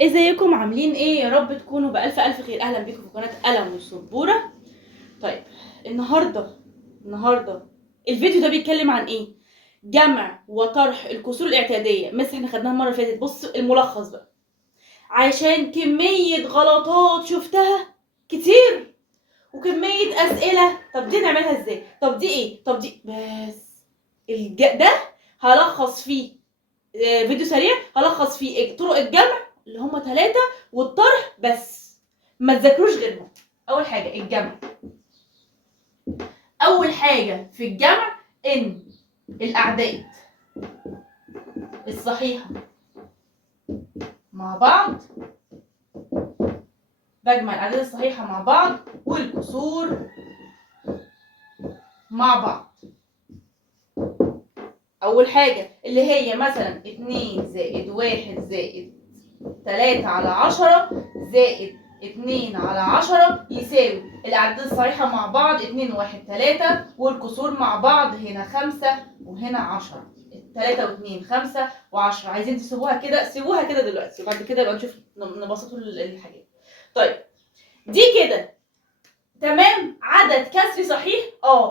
ازيكم عاملين ايه؟ يا رب تكونوا بألف ألف خير. اهلا بيكم في قناة قلم والسبورة. طيب النهارده الفيديو ده بيتكلم عن ايه؟ جمع وطرح الكسور الاعتيادية. احنا خدناها المرة اللي فاتت. بص الملخص بقى، عشان كمية غلطات شفتها كتير وكمية أسئلة. طب دي نعملها ازاي؟ طب دي ايه؟ طب دي بس ده هلخص فيه فيديو سريع. هلخص فيه طرق الجمع اللي هم 3 والطرح بس، ما تذاكروش غيرهم. اول حاجه الجمع. اول حاجه في الجمع ان الاعداد الصحيحه مع بعض، بجمع الاعداد الصحيحه مع بعض والكسور مع بعض. اول حاجه اللي هي مثلا 2 زائد 1 زائد 3 على 10 زائد 2 على 10 يساوي الأعداد الصحيحة مع بعض 2 و1 3 والكسور مع بعض هنا 5 وهنا 10. 3 و2 5 و10. عايزين تسيبوها كده؟ سيبوها كده دلوقتي وبعد كده يبقى نشوف نبسطوا الحاجات. طيب دي كده تمام. عدد كسري صحيح؟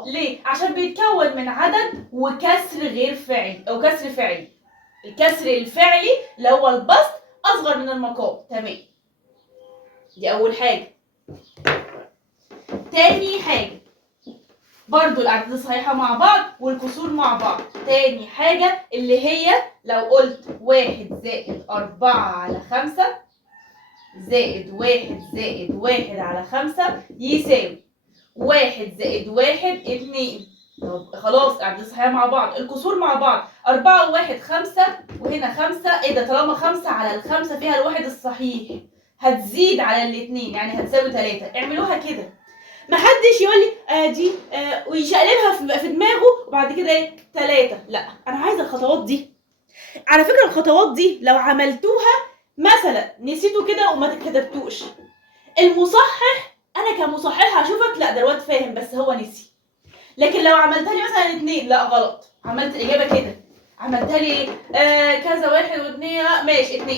ليه؟ عشان بيتكون من عدد وكسر غير فعلي او كسر فعلي. الكسر الفعلي اللي هو البسط اصغر من المقام. تمام، دي اول حاجه. تاني حاجه برضو الاعداد الصحيحه مع بعض والكسور مع بعض. تاني حاجه اللي هي لو قلت 1 زائد 4 على 5 زائد 1 زائد 1 على 5 يساوي 1 زائد 1 2. طب خلاص الاعداد الصحيحه مع بعض الكسور مع بعض 4 و1 5 وهنا 5. ايه ده؟ طالما 5 على الخمسة فيها الواحد الصحيح هتزيد على الاثنين يعني هتساوي 3. اعملوها كده، محدش يقول لي دي ويشقلبها في دماغه وبعد كده ايه 3. لا، انا عايزه الخطوات دي. على فكره الخطوات دي لو عملتوها مثلا نسيتوا كده وما كتبتوش، المصحح انا كمصحح هشوفك لا ده الواد فاهم بس هو نسي. لكن لو عملتها لي مثلا 2 لا غلط، عملت الاجابه كده، عملتها لي كذا 1 و2 ماشي 2،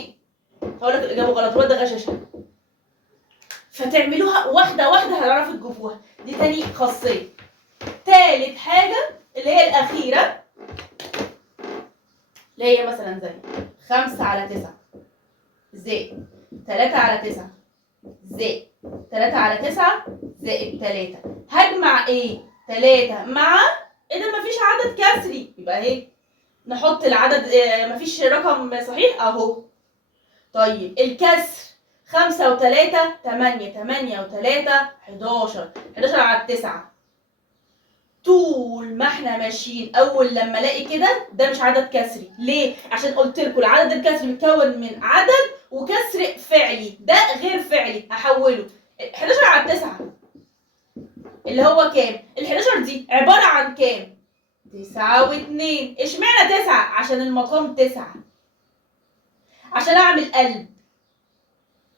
هقول لك الاجابه غلط الواد ده غشاشها. فتعملوها واحده واحده هتعرفوا تجيبوها. دي تاني خاصيه. تالت حاجه اللي هي الاخيره اللي هي مثلا زي 5 على 9 زائد 3 على 9 زائد 3 على 9 زائد 3. هجمع ايه؟ 3 مع ايه ده؟ مفيش عدد كسري يبقى اهي نحط العدد مفيش رقم صحيح اهو. طيب الكسر 5 و3 8 8 و3 11 11 على 9. طول ما احنا ماشيين اول لما الاقي كده ده مش عدد كسري. ليه؟ عشان قلت لكم العدد الكسري بيتكون من عدد وكسر فعلي، ده غير فعلي هحوله. 11 على 9 اللي هو كام؟ ال 11 دي عباره عن كام؟ 9 و2. اشمعنى 9؟ عشان المقام 9. عشان اعمل قلب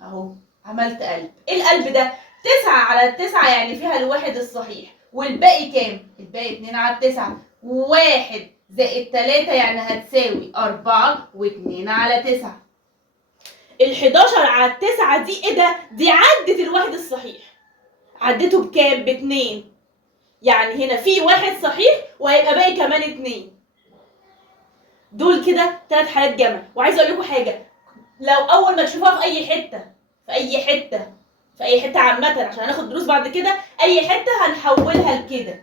اهو عملت قلب. ايه القلب ده؟ 9 على 9 يعني فيها الواحد الصحيح والباقي كام؟ الباقي 2 على 9 و1 زائد 3 يعني هتساوي 4 و2 على 9. ال 11 على 9 دي ايه ده؟ دي عدت الواحد الصحيح. عدته بكام؟ ب2. يعني هنا في واحد صحيح وهيبقى باقي كمان 2. دول كده 3 حالات جمع. وعايزه اقول لكم حاجه، لو اول ما تشوفوها في اي حته في اي حته عامه عشان هناخد دروس بعد كده، اي حته هنحولها لكده،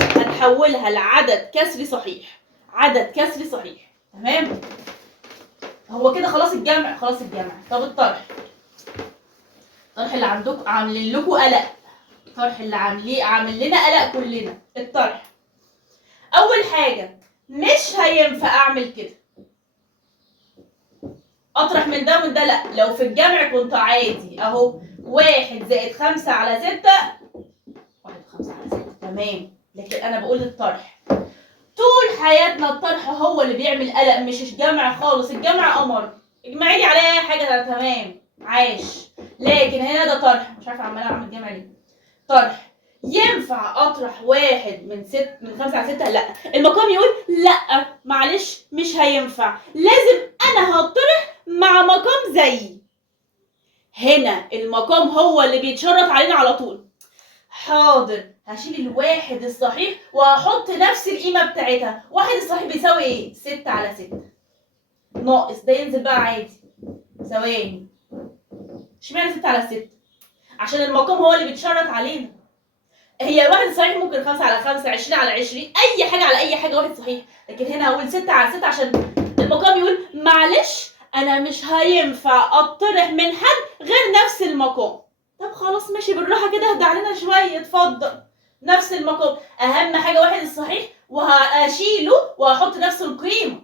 هنحولها لعدد كسري صحيح. عدد كسري صحيح. تمام؟ هو كده خلاص الجمع. خلاص الجمع. طب الطرح اللي عندكم عاملين لكم قلق. الطرح اللي عامل لنا قلق كلنا. الطرح اول حاجه مش هينفع اعمل كده اطرح من ده ومن ده. لا، لو في الجمع كنت عادي اهو 1 زائد 5 على 6 1 و5 على 6 تمام. لكن انا بقول الطرح طول حياتنا الطرح هو اللي بيعمل قلق مش الجمع خالص. الجمع قمر، اجمعي لي عليه اي حاجه ده تمام عاش. لكن هنا ده طرح. مش عارفه عماله اعمل جمع ليه. طرح ينفع اطرح 1 من 5 على 6؟ لا، المقام يقول لا معلش مش هينفع، لازم انا هطرح مع مقام زي. هنا المقام هو اللي بيتشرط علينا على طول. حاضر، هشيل الواحد الصحيح وهحط نفس القيمة بتاعتها. واحد الصحيح بيساوي ايه؟ 6 على 6 ناقص ده ينزل بقى عادي. ثواني، اشمعنى 6 على 6؟ عشان المقام هو اللي بيتشرط علينا. هي الواحد الصحيح ممكن 5 على 5، 20 على 20، اي حاجة على اي حاجة واحد صحيح، لكن هنا هقول 6 على 6 عشان المقام يقول معلش انا مش هينفع اطرح من حد غير نفس المقام. طب خلاص ماشي، بالراحه كده، اهدى علينا شويه، اتفضل. نفس المقام، اهم حاجه واحد الصحيح وهشيله وهحط نفس القيمه.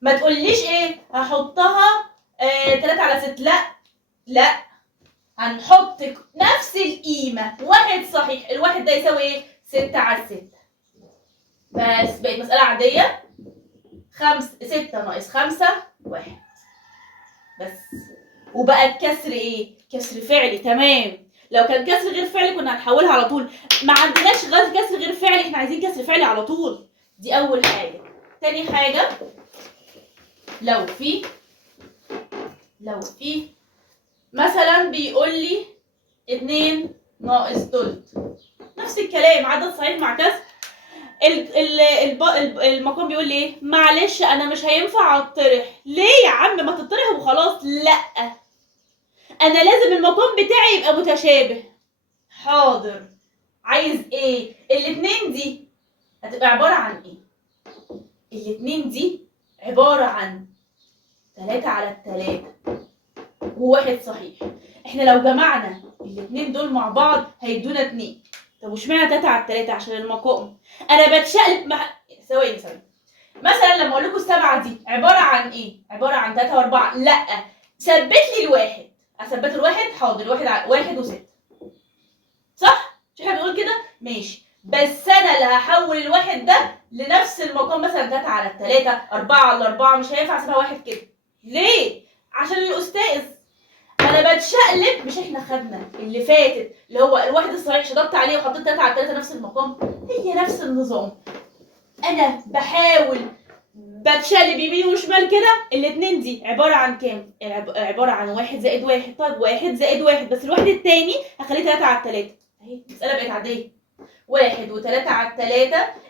ما تقوليش ايه هحطها 3 على 6، لا لا، هنحط نفس القيمه. واحد صحيح، الواحد ده يساوي ايه؟ 6 على 6. بس بقت مساله عاديه. 6 ناقص 5 1 بس. وبقى الكسر ايه؟ كسر فعلي. تمام. لو كان كسر غير فعلي كنا هنحولها على طول. ما عندناش غير كسر غير فعلي، احنا عايزين كسر فعلي على طول. دي اول حاجه. تاني حاجه، لو في مثلا بيقول لي 2 ناقص تلت، نفس الكلام، عدد صحيح مع كسر. المقام بيقول لي ايه؟ معلش انا مش هينفع اطرح. ليه يا عم؟ ما تطرح وخلاص. لا، انا لازم المقام بتاعي يبقى متشابه. حاضر، عايز ايه؟ الاتنين دي هتبقى عبارة عن ايه؟ الاتنين دي عبارة عن 3 على 3 وواحد صحيح. احنا لو جمعنا الاتنين دول مع بعض هيدونا 2. طب واشمعنى 3 على 3؟ عشان المقام. انا بتشقلب ثواني. مثلا لما اقول لكم السبعة دي عبارة عن ايه؟ عبارة عن 3 و4. لا، ثبت لي الواحد. اثبت الواحد؟ حاضر، واحد وستة، صح؟ مش احنا بنقول كده؟ ماشي، بس انا اللي هحول الواحد ده لنفس المقام. مثلا 3 على 3، 4 على 4، مش هينفع اسيبها واحد كده. ليه؟ عشان الاستاذ. انا بتشقلب. مش احنا خدنا اللي فاتت اللي هو الواحد الصحيح شطبت عليه وحطيت 3 على 3 نفس المقام؟ هي نفس النظام. انا بحاول بتشقلب يمين وشمال كده. الاتنين دي عبارة عن كام؟ عبارة عن 1 زائد 1. طيب 1 زائد 1، بس الواحد التاني هخليه 3 على 3. اهي المسألة بقت عادية. 1 و3 على 3،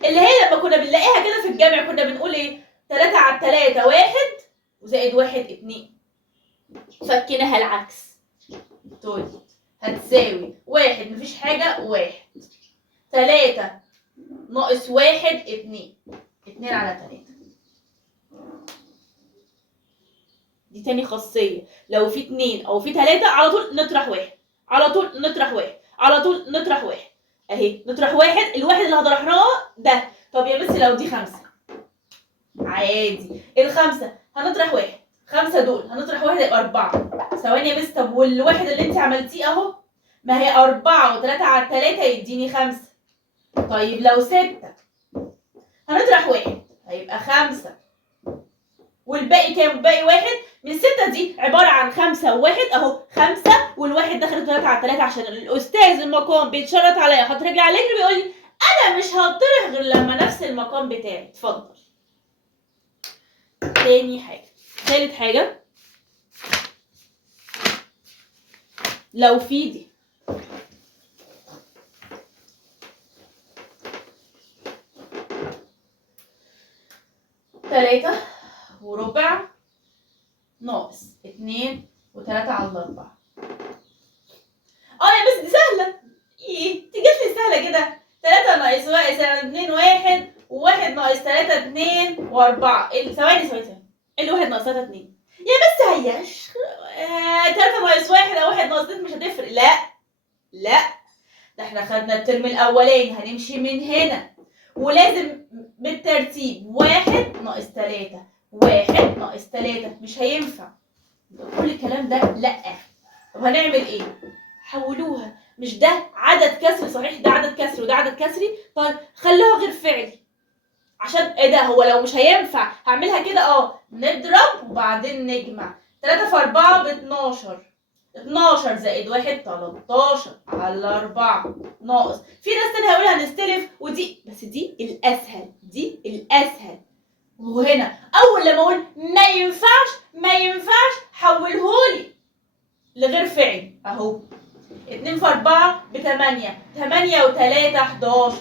اللي هي لما كنا بنلاقيها كده في الجامع كنا بنقول ايه؟ 3 على 3 1 وزائد 1 2. فكناها العكس. طيب هتساوي 1 مفيش حاجة 1، 3 ناقص 1 2. 2 على 3. دي تاني خاصية. لو في 2 أو في 3 على طول نطرح 1، على طول نطرح 1، على طول نطرح 1. أهي نطرح 1، الواحد اللي طرحناه ده. طب يا مس لو دي 5 عادي، الخمسة هنطرح 1. 5 دول هنطرح 1 يبقى 4. ثواني يا مس، طب والواحد اللي انت عملتيه اهو، ما هي 4 و3 على 3 يديني 5. طيب لو 6 هنطرح 1 هيبقى 5، والباقي كام؟ باقي 1 من 6. دي عبارة عن 5 و1 اهو. 5 والواحد دخلت 3 على 3 عشان الاستاذ المقام بيتشرط عليا. حط رجلي على رجلي بيقول لي انا مش هطرح غير لما نفس المقام بتاعي. اتفضل. تاني حاجة. تالت حاجة، لو في دي 3 وربع ناقص 2 و3 على 4. يا بس دي سهلة. ايه تجيب لي سهلة كده؟ 3 ناقص 2 1 و1 ناقص 3 2 و4. ثواني. اللي 1 ناقص 3 2 يا بس هياش 3 ناقص 1 او 1 ناقص 2 مش هتفرق. لا، ده احنا خدنا الترم الاولاني، هنمشي من هنا ولازم بالترتيب. 1 ناقص 3، 1 ناقص 3، مش هينفع كل الكلام ده. لا. طب هنعمل ايه؟ حولوها. مش ده عدد كسري صحيح، ده عدد كسري وده عدد كسري. طيب خلوها غير فعلي. عشان ايه ده؟ هو لو مش هينفع هعملها كده. نضرب وبعدين نجمع. 3 في 4 ب 12. 12 زائد 1 13 على 4 ناقص. في ناس تانية هيقولها هنستلف، ودي بس دي الاسهل. وهنا اول لما اقول ما ينفعش حولهولي لغير فعل اهو. 2 في 4 ب 8، 8 و3 11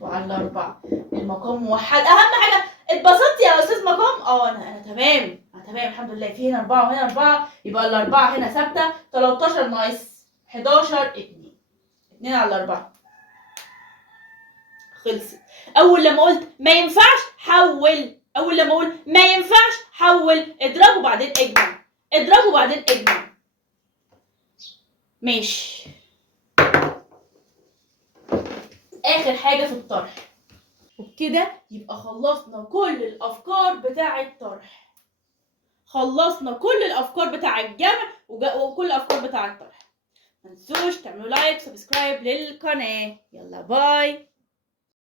وعلى 4 المقام موحد. اهم حاجه اتبسطت يا استاذ مقام؟ انا تمام، تمام الحمد لله. في هنا 4 وهنا 4 يبقى الاربعه هنا ثابته. 13 ناقص 11 2 على 4 خلصت. اول لما قلت ما ينفعش حول، اول لما اقول ما ينفعش حول اضربه بعدين اجمع، اضربه بعدين اجمع. ماشي. اخر حاجه في الطرح. وبكده يبقى خلصنا كل الافكار بتاع الطرح، خلصنا كل الافكار بتاع الجمع وكل الافكار بتاع الطرح. متنسوش تعملوا لايك سبسكرايب للقناه. يلا باي.